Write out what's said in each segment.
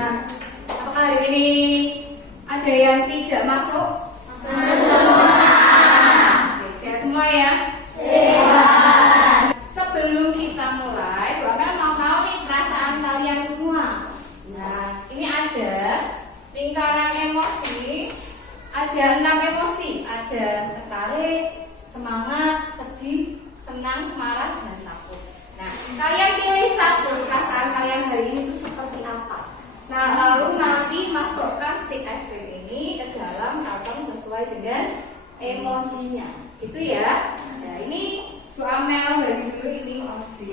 Nah, apakah hari ini ada yang tidak masuk? Oke, sehat semua ya? Sehat. Sebelum kita mulai, Bu Amel mau tahu nih perasaan kalian semua. Nah, ini ada lingkaran emosi, ada 6 emosi, ada tertarik, semangat, sedih, senang, marah, dan takut. Nah, kalian pilih satu, perasaan kalian hari ini itu seperti apa. Nah, lalu nanti masukkan stik es krim ini ke dalam kantong sesuai dengan emojinya. Itu ya. Nah, ini Bu Amel bagi dulu ini emosi.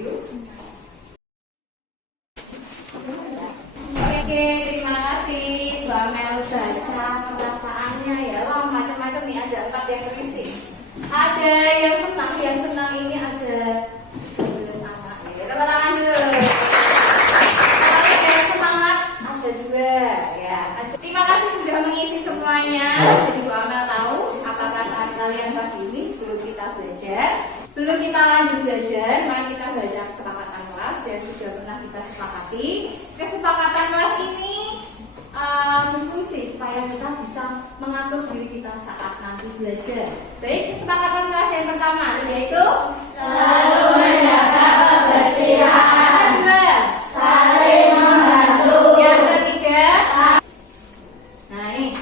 Oke, terima kasih Bu Amel baca perasaannya ya. Wah, macam-macam nih, ada 4 yang berisi. Ada yang senang ini ada sama ya. Tepuk tangan dulu. Kalau yang semangat ada juga ya. Terima kasih sudah mengisi semuanya. Jadi Bu Amel tahu apa perasaan kalian pagi ini sebelum kita belajar. Sebelum kita lanjut belajar, mari kita baca kesepakatan kelas yang sudah pernah kita sepakati. Kesepakatan kelas ini berfungsi supaya kita bisa mengatur diri kita saat nanti belajar. Baik, kesepakatan kelas yang pertama yaitu selalu menjaga kebersihan. Yang kedua, saling membantu. Yang ketiga, nah ini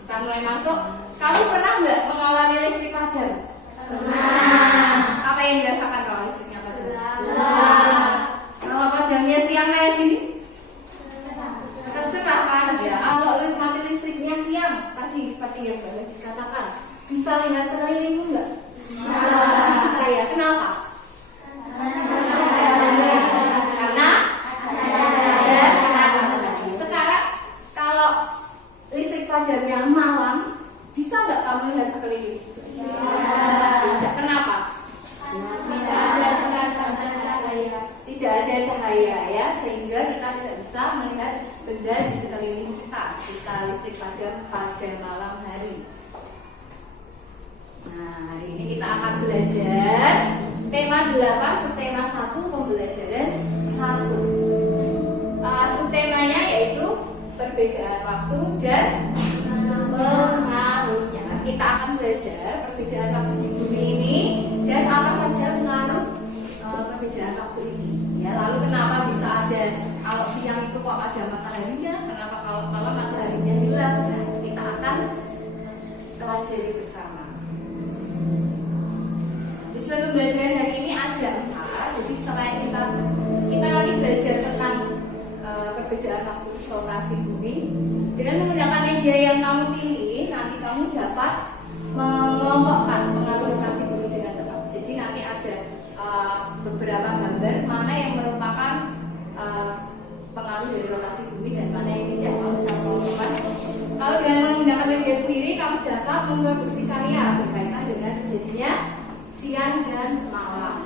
kita mulai masuk. Kamu pernah nggak mengalami listrik padam? Pernah. Apa yang dirasakan kalau listriknya padam? Kalau padamnya siang kayak gini? Cerah kan ya. Kalau mati listriknya siang tadi seperti yang Mbak Gadis katakan, bisa lihat sekelilingmu nggak? Bisa ya. Kenapa? Karena ada cahaya tadi. Sekarang kalau listrik padamnya malam, bisa nggak kamu lihat sekeliling? Tidak. Kenapa? Tidak ada cahaya ya, sehingga kita tidak bisa melihat benda di sekeliling kita jika listrik padam pada malam hari. Nah, hari ini kita akan belajar tema 8, subtema 1, pembelajaran 1. Subtemanya yaitu perbedaan waktu dan pengaruhnya. Kita akan belajar perbedaan waktu di bumi ini dan apa saja pengaruh perbedaan waktu ini. Ya, lalu kenapa bisa ada kalau siang itu kok ada mataharinya, kenapa kalau malam mataharinya hilang? Nah, kita akan pelajari bersama. Tujuan pembelajaran hari ini ada 4. Jadi selain kita lagi belajar tentang perbedaan waktu rotasi bumi, dengan menggunakan media yang kamu pilih, nanti kamu dapat mengelompokkan pengaruh rotasi bumi dengan tepat. Jadi nanti ada beberapa gambar mana yang merupakan pengaruh dari rotasi bumi dan mana yang tidak. Kamu bisa mengelompokkan. Kalau dengan menggunakan media sendiri, kamu dapat memproduksi karya berkaitan dengan terjadinya siang dan malam.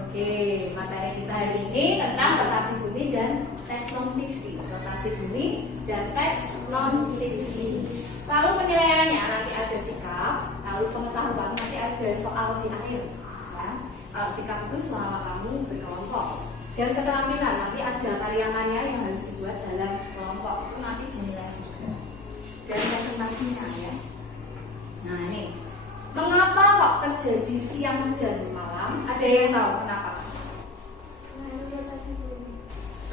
Oke, materi kita hari ini tentang rotasi bumi dan teks non fiksi. Rotasi bumi dan teks non fiksi. Lalu penilaiannya nanti ada sikap, lalu pengetahuan nanti ada soal di akhir. Ya. Kalau sikap itu selama kamu berkelompok, dan keterampilan nanti ada karya-karya yang harus dibuat dalam kelompok, itu nanti dinilai juga. Dan presentasinya ya. Nah ini, mengapa kok terjadi siang dan malam? Ada yang tahu kenapa?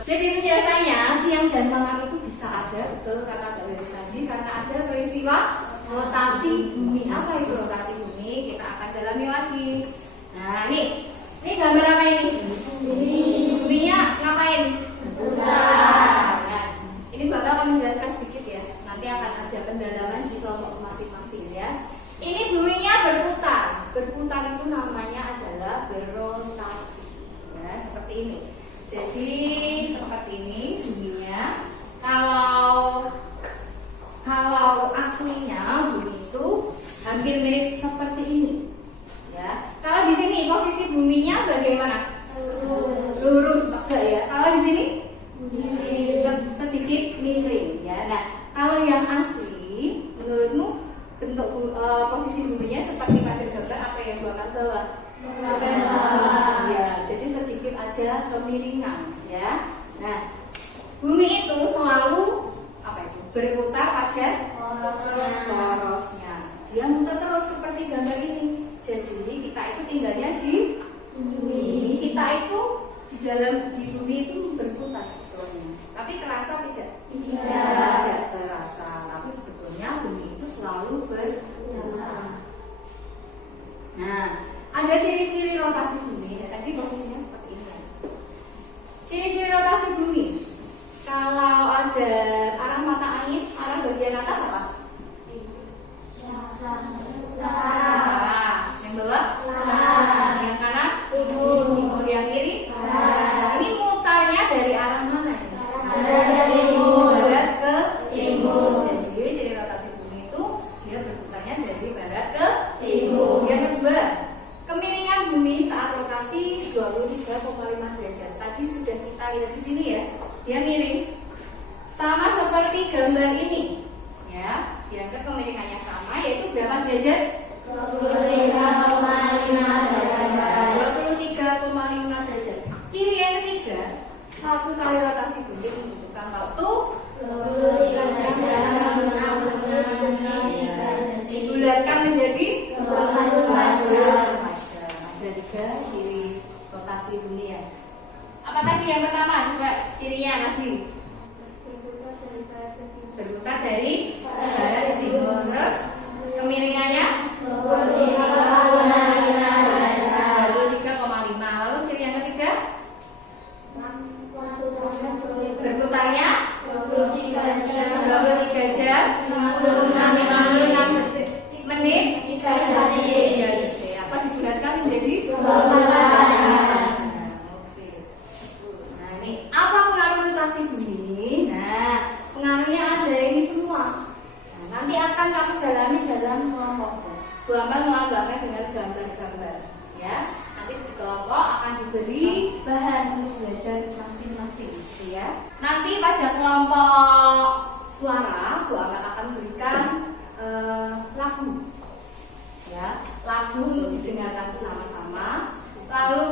Jadi penjelasannya siang dan malam itu bisa ada, betul kata Mbak Gadis tadi, karena ada peristiwa rotasi bumi. Apa itu rotasi bumi? Kita akan dalami lagi. Nah ini gambar apa ini? Bumi. Buminya ngapain? Berputar. Nah, ini Bapak akan menjelaskan sedikit ya. Nanti akan ada pendalaman di kelompok masing-masing ya. Ini buminya berputar. Berputar itu namanya adalah berotasi. Ya, seperti ini. Jadi seperti ini buminya. Kalau aslinya bumi itu hampir mirip seperti ini. Ya. Kalau di sini posisi buminya bagaimana? berputar pada porosnya. Dia muter terus seperti gambar ini. Jadi kita itu tinggalnya di bumi. Kita itu di bumi itu berputar sebetulnya. Tapi terasa tidak? Tidak terasa. Tapi sebetulnya bumi itu selalu berputar. Nah, ada ciri-ciri rotasi bumi. Tadi posisinya seperti ini. Ciri-ciri rotasi bumi. Kalau ada arah mata angin, arah bagian atas apa? Yang bawah? Yang kanan? Timur. Yang kiri? Ini mutarnya dari arah mana? Dari barat ke timur. Jadi ciri rotasi bumi itu dia berputarnya dari barat ke timur. Yang kedua, kemiringan bumi saat rotasi 23,5 derajat. Tadi sudah kita lihat di sini ya. Dia miring sama seperti gambar ini ya, dianggap kemiringannya sama, yaitu berapa derajat? 23,5 derajat. Ciri yang ketiga, satu kali rotasi bumi membutuhkan waktu 23 jam. Dibulatkan menjadi 24 jam. Ada 3 ciri rotasi bumi ya. Apa tadi yang pertama? Coba cirinya Najib. Berputar dari barat ke timur. Terus kemiringannya 23,5. Lalu ciri yang ketiga? Berputarnya 23 jam 56 menit 3 detik. Apa dibulatkan menjadi 24 jam. Apa pengaruh rotasi bumi? Nah, pengaruhnya ada ini semua. Nah, nanti akan kamu dalami dalam kelompok. Bu Amal menggambarkan dengan gambar-gambar. Ya, nanti di kelompok akan diberi bahan untuk belajar masing-masing. Ya, nanti pada kelompok suara, Bu Amal akan berikan lagu. Ya, lagu untuk didengarkan bersama-sama. Lalu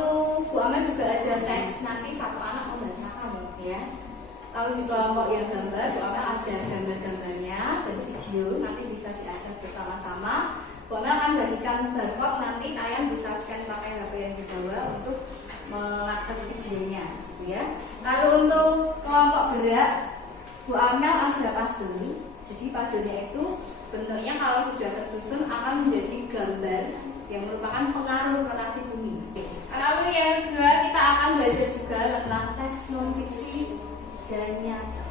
Bu Amal juga ada teks, nanti satu anak membacakan ya. Kalau di kelompok yang gambar, Bu Amal ada gambar-gambarnya dan video, nanti bisa diakses bersama-sama. Bu Amal akan bagikan barcode, nanti kalian bisa scan pakai HP yang di bawah untuk mengakses videonya ya. Lalu untuk kelompok gerak, Bu Amal ada puzzle. Jadi puzzle-nya itu bentuknya kalau sudah tersusun akan menjadi gambar yang merupakan pengaruh rotasi bumi. Lalu yang kedua kita akan belajar juga tentang teks non fiksi dan nyata.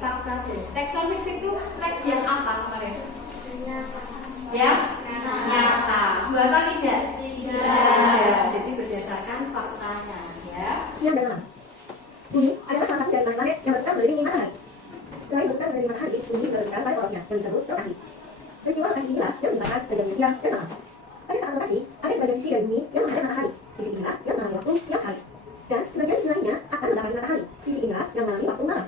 Fakta dan teks non fiksi itu teks yang apa kemarin? Ya, nyata. Buatan tidak? Tidak. Jadi berdasarkan faktanya ya. Siang dan malam. Bumi adalah salah satu dari planet yang berputar mengelilingi matahari. Selain berputar mengelilingi matahari, bumi juga berputar pada porosnya yang disebut rotasi. Peristiwa rotasi inilah yang menyebabkan terjadinya siang dan malam. Pada saat rotasi, ada sebagian sisi dari bumi yang menghadap matahari. Sisi inilah yang mengalami waktu siang hari. Dan sebagian sisi lainnya akan mendapati matahari. Sisi inilah yang mengalami waktu malam.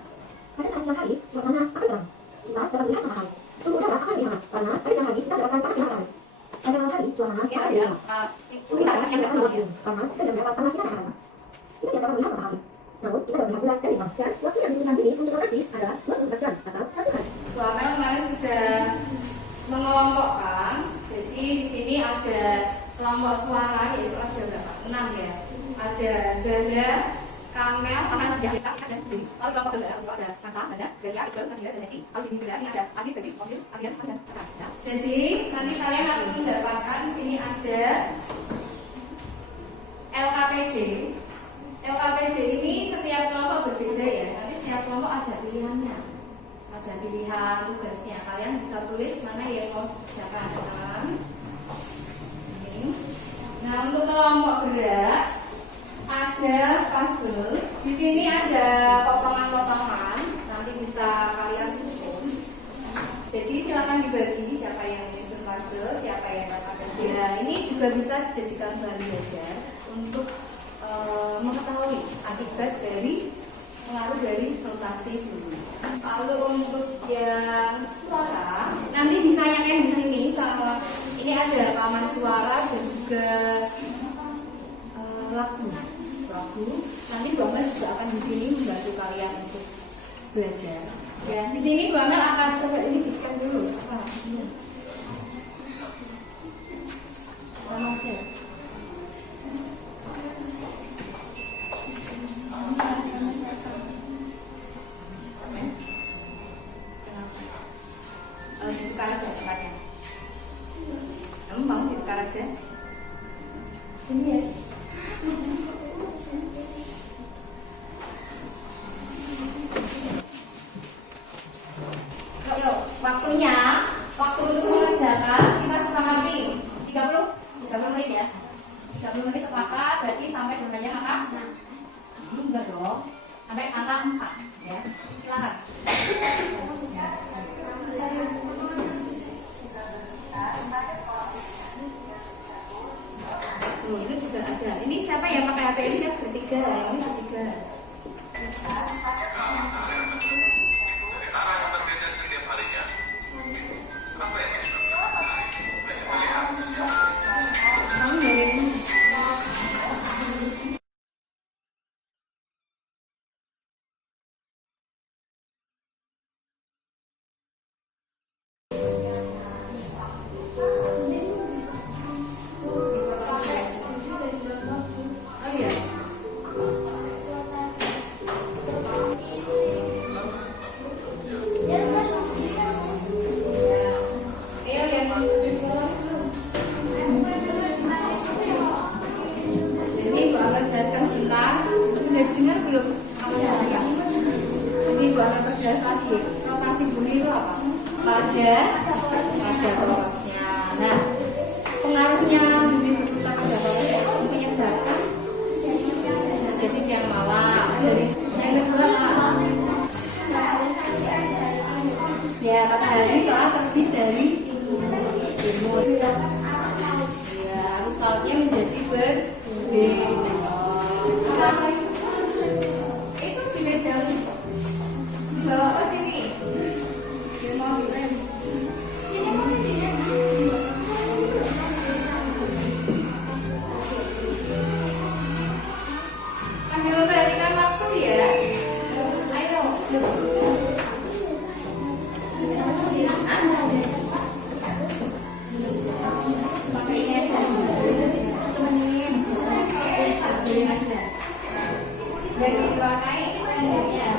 Pada saat siang hari, suasana akan terang. Kita dapat melihat matahari. Suhu udara akan lebih hangat karena pada siang hari kita dapatkan panas matahari. Pada malam hari, suasana akan lebih hangat. Suhu udara akan lebih hangat karena kita tidak mendapat panas matahari. Kita tidak dapat melihat matahari. Namun, kita dapat melihat bulan dan bintang. Dan waktu yang dibutuhkan bumi untuk rotasi adalah 24 jam atau 1 hari. Bu Amel kemarin sudah mengelompokkan. Jadi di sini ada kelompok suara, yaitu ada berapa? 6 ya. Ada Zahra, Kamel, Najah, dan Diri. Kalau kelompok gerak ada Kansa, ada Gracia, Iqbal, Nadira, dan Messi. Kalau di gerak ini ada Adit, Betis, Osil, Adrian, dan Kaka. Jadi nanti kalian akan mendapatkan di sini ada LKPD. LKPD ini setiap kelompok berbeda ya. Nanti setiap kelompok ada pilihannya. Ada pilihan tugasnya. Kalian bisa tulis mana yang mau dikerjakan. Nah, untuk kelompok gerak ada puzzle. Di sini ada potongan-potongan. Nanti bisa kalian susun. Jadi silakan dibagi siapa yang menyusun puzzle, siapa yang akan kerja. Ini juga bisa dijadikan bahan belajar untuk mengetahui akibat dari pengaruh dari rotasi bumi. Lalu untuk yang suara, nanti bisa yang di sini sama ini ada rekaman suara dan juga lagu. Nanti Bu Amel juga akan di sini membantu kalian untuk belajar. Ya, di sini Bu Amel akan coba ini di scan dulu. Sama aja. Ditukar aja tempatnya. Kamu mau ditukar aja? Sini ya. Waktunya, waktu untuk mengerjakan kita sepakati 30 menit ya. 30 menit sepakat, berarti sampai sebenarnya angka enggak dong, sampai angka 4 ya. Silakan. Tuh, itu juga ada. Ini siapa yang pakai HP ini? Ketiga, yang ini ketiga. Rotasi bumi itu apa? Pada torusnya. Nah, pengaruhnya bumi berputar pada torus intinya dasar jadi siang malam. Dari yang kedua ya matahari soal terbit dari timur. Ya, arus lautnya menjadi berbeda. Itu di meja bawa ke sini. Dia mau direm. Sambil memperhatikan waktu ya. Ayo. Pakai ini aja. Temenin. Temenin aja. Yang diwarnai pengennya.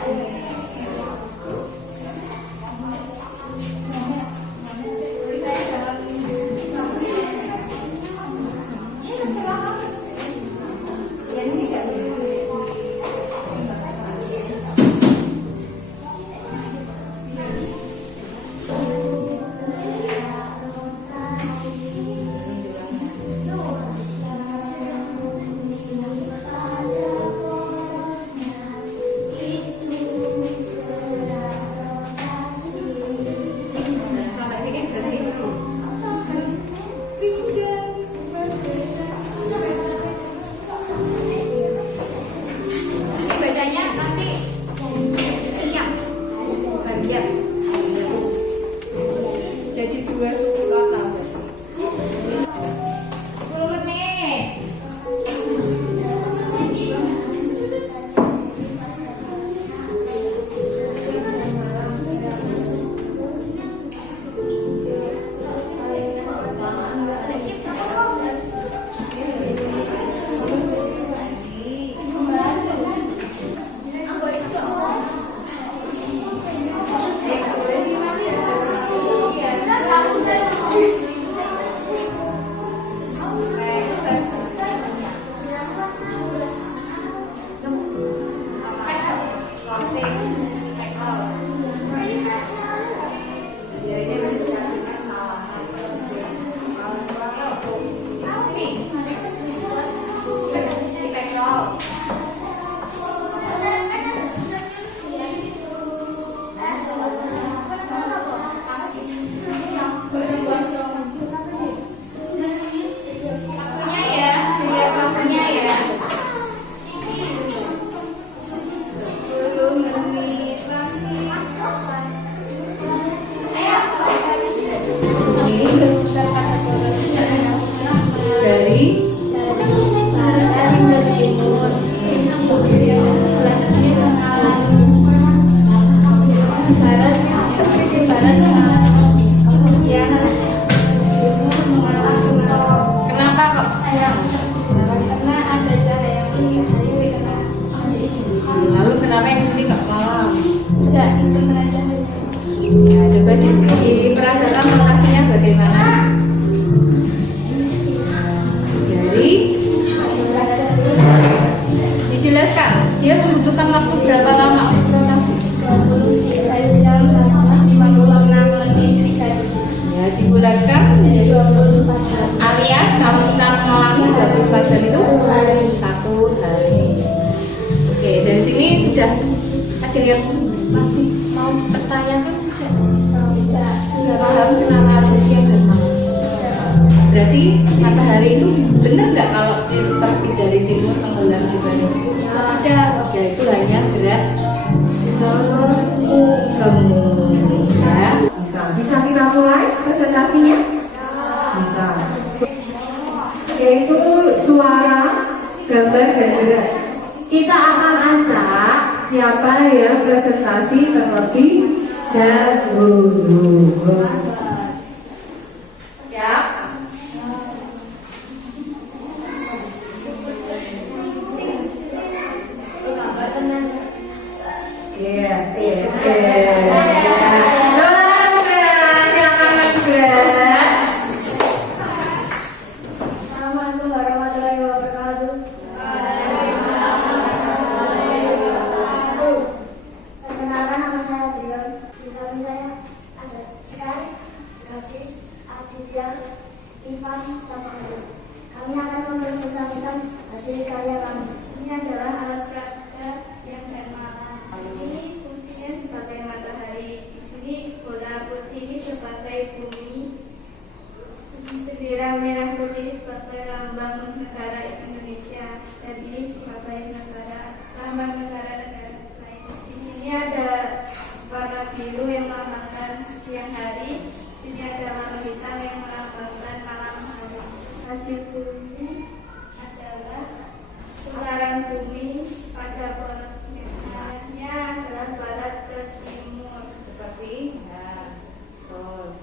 Jadi 2 suku total 10 menit. Waktunya ya, Ya, coba diperagakan lokasinya bagaimana? Dari dijelaskan, dia membutuhkan waktu berapa lama untuk rotasi? 23 jam 56 menit. Ya, dibulatkan Jadi 24 jam. alias kalau kita mengalami 24 jam itu 1 hari. Oke, dari sini sudah ada yang pasti mau pertanyakan? Sudah paham kenapa ada siang dan malam? Berarti matahari itu benar nggak kalau terbit dari timur tenggelam di barat? Ada, ya itu hanya gerak semu. Ya. Bisa kita mulai presentasinya? Bisa. Yaitu suara, gambar, dan gerak. Kita akan ajak siapa yang presentasi terlebih dahulu. Siap? Iya. Assalamualaikum warahmatullahi wabarakatuh. Perkenalkan, nama saya Trion. Di samping saya ada Sky, Gadis, Aditya, Ivan, sama Ayu. Kami akan mempresentasikan hasil karya kami. Ini adalah alat peraga siang dan malam. Ini fungsinya sebagai matahari. Di sini bola putih ini sebagai bumi. Bendera merah putih sebagai lambang negara Indonesia, dan ini sebagai lambang negara lain. Di sini ada warna biru yang melambangkan siang hari. Di sini ada warna hitam yang melambangkan malam hari. Hasil bumi adalah putaran bumi pada porosnya. Arahnya adalah barat ke timur. Seperti ya. Betul.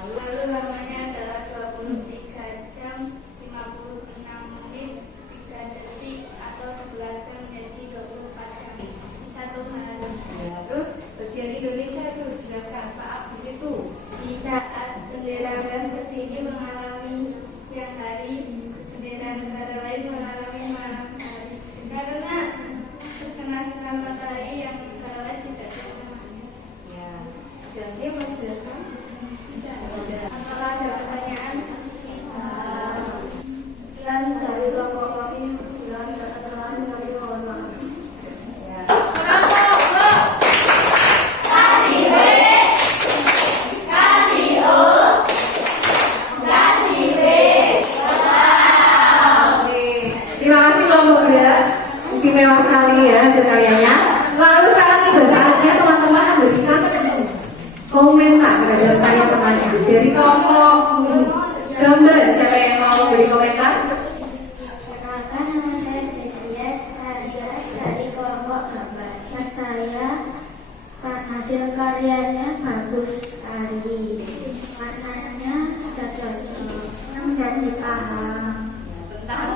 Lalu lamanya adalah 23 jam 56 menit 3 detik atau dibulatkan menjadi 24 jam satu hari. Ya, terus bagian Indonesia itu dijelaskan saat di situ. Di saat bendera merah putih ini mengalami siang hari, bendera negara lain mengalami malam hari. Karena terkena sinar matahari yang negara lain tidak terkena. Ya. Dan dia mau dijelaskan? Apakah ada pertanyaan? Sekian dari kelompok kami. Bila ada kesalahan, kami mohon maaf. Ya. Terima kasih kelompok gerak, istimewa sekali ya hasil karyanya. Lalu sekarang tiba saatnya teman-teman memberikan komentar terhadap karya temannya. Dari kelompok gambar, siapa yang mau beri komentar? Perkenalkan, nama saya Desia Saria dari kelompok gambar. Saya hasil karyanya bagus sekali. Warnanya sudah cocok dan dipaham. Tentang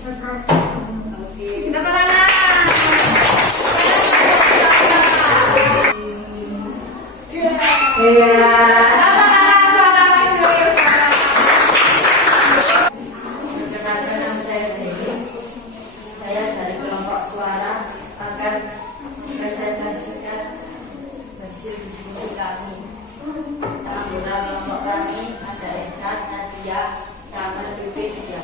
Terima kasih. oke. Kita tangan. Iya. Perkenalkan, nama saya Dewi. Saya dari kelompok suara akan presentasikan hasil diskusi kami. Anggota kelompok kami ada Esa, Nadia, Kamar, Bibi, Dia.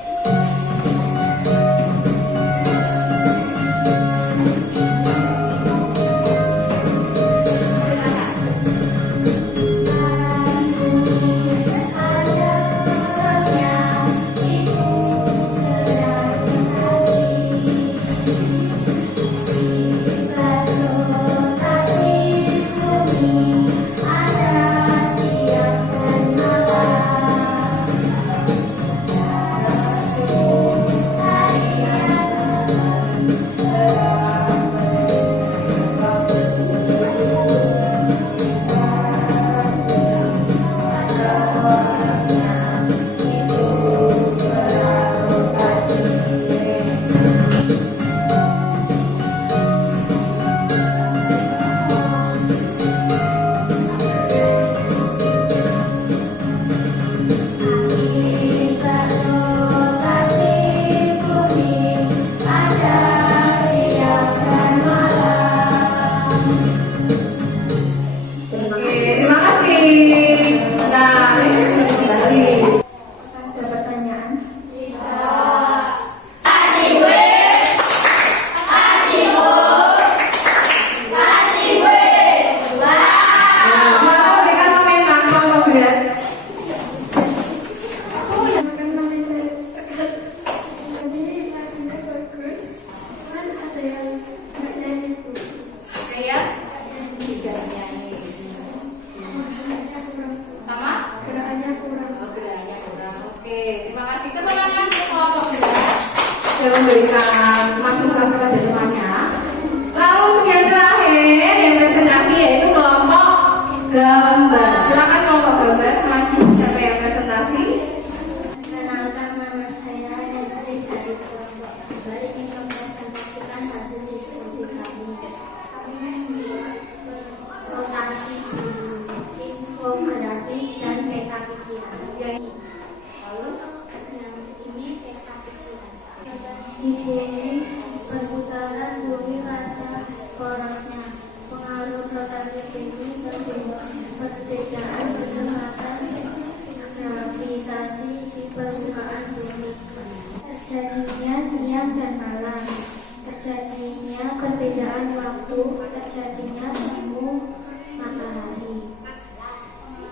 perbedaan waktu terjadinya semu matahari.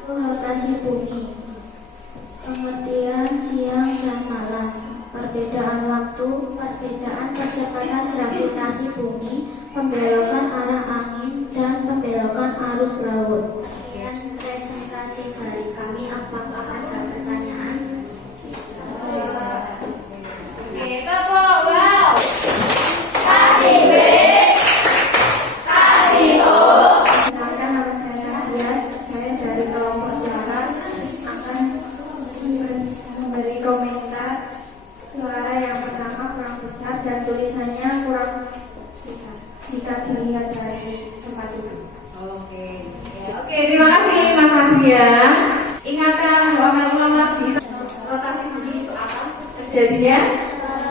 Rotasi bumi, pengertian siang dan malam, perbedaan waktu, perbedaan kecepatan gravitasi bumi, pembelokan arah angin, dan pembelokan arus laut. Sekian presentasi dari kami. Apakah ada pertanyaan? Kita wow. Perkenalkan, nama saya Nadia. Saya dari kelompok suara akan memberi komentar. Suara yang pertama kurang besar dan tulisannya kurang besar jika dilihat dari tempat duduk. Oke. Oke, terima kasih Mas Adrian. Ingatkan bahwa ulang lagi rotasi bumi itu apa? Terjadinya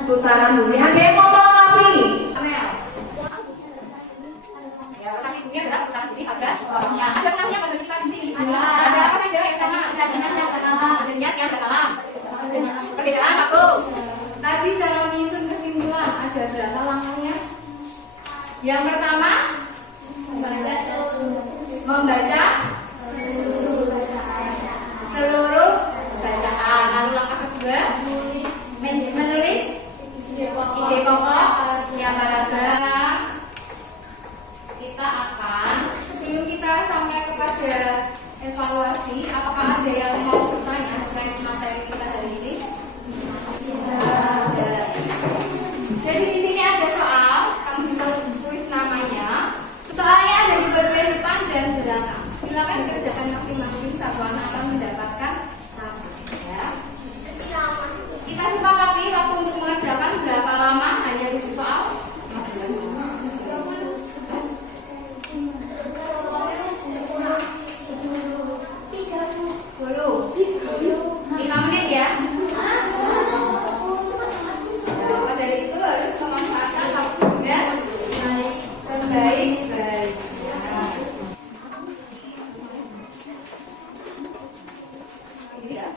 putaran bumi. Ada yang ngomong lagi? Amel. Ya, rotasi bumi adalah putaran bumi ada. Ya, ada namanya kita di sini. Ada apa saja yang sama? Jenis yang sama. Perbedaan aku. Tadi cara menyusun kesimpulan ada berapa langkahnya? Yang pertama membaca seluruh bacaan. Lalu langkah kedua menulis ide pokok yang barang. Kita akan sebelum kita sampai kepada evaluasi, apakah ada yang mau bertanya terkait materi kita hari ini? Ada. Jadi di sini ada soal, kamu bisa tulis namanya. Soalnya ada di bagian depan dan belakang. Silakan dikerjakan masing-masing. Satu anak akan mendapatkan satu. Ya. Kita sepakati waktu untuk mengerjakan berapa lama? Hanya 7 soal. 5 menit ya. Maka dari itu harus memanfaatkan waktu dengan sebaik-baiknya. Ini ya.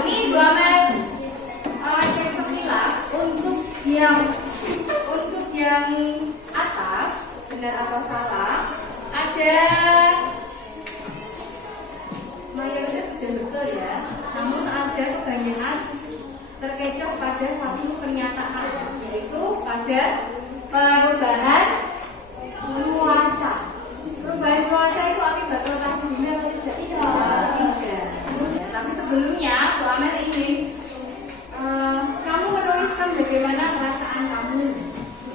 Ini 2 menit cek sekilas untuk yang atas benar atau salah. Ada mayoritas sudah betul ya, namun ada kebanyakan terkecoh pada satu pernyataan, yaitu pada perubahan cuaca. Perubahan cuaca itu akibat rotasi bumi atau tidak? Tidak. Ya, tapi sebelumnya Bu Amel ingin kamu menuliskan bagaimana perasaan kamu,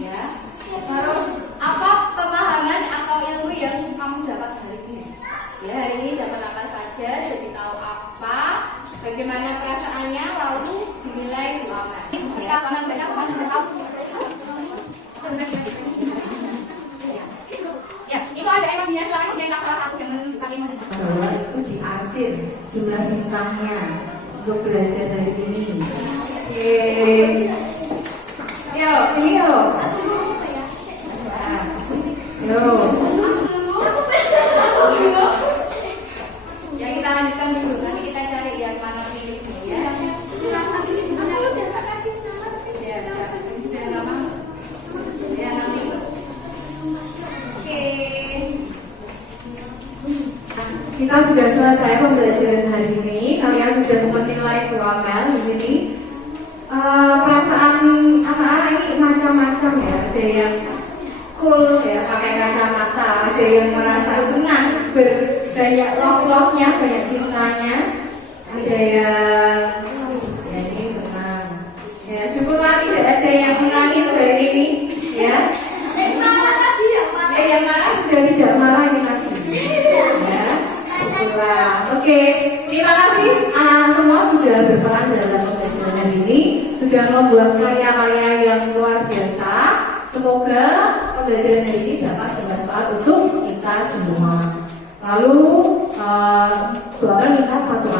ya. Terus apa pemahaman atau ilmu yang kamu dapat hari ini? Ya, hari ini dapat apa saja, jadi tahu apa, bagaimana perasaannya, lalu dinilai Bu Amel. Jika kamu banyak kamu sudah tahu. Ya, itu ada emosinya, silakan dicetak salah satu yang menentukan emosi. Bahwa uji arsir jumlah bintangnya untuk belajar dari ini. Yo, ini yo. Yo. Ya, kita lanjutkan dulu. Nanti kita cari yang mana pilihnya ya. Ya, sudah lama. Ya, nanti. Oke. Kita sudah selesai pembelajaran hari ini. Kalian sudah menilai Bu Amel di sini. Perasaan anak-anak ini macam-macam ya. Ada yang cool ya, pakai kacamata. Ada yang merasa senang, banyak love-nya, banyak cintanya. Ada yang ya ini senang. Ya syukurlah tidak ada yang menangis hari ini. Ya. Ya yang marah sudah tidak marah ini tadi. Ya. Syukurlah. Oke, terima kasih anak-anak semua sudah berperan dalam pembelajaran hari ini, sudah membuat karya-karya yang luar biasa. Semoga pembelajaran hari ini dapat bermanfaat untuk kita kita semua. Lalu Bu Abel minta satu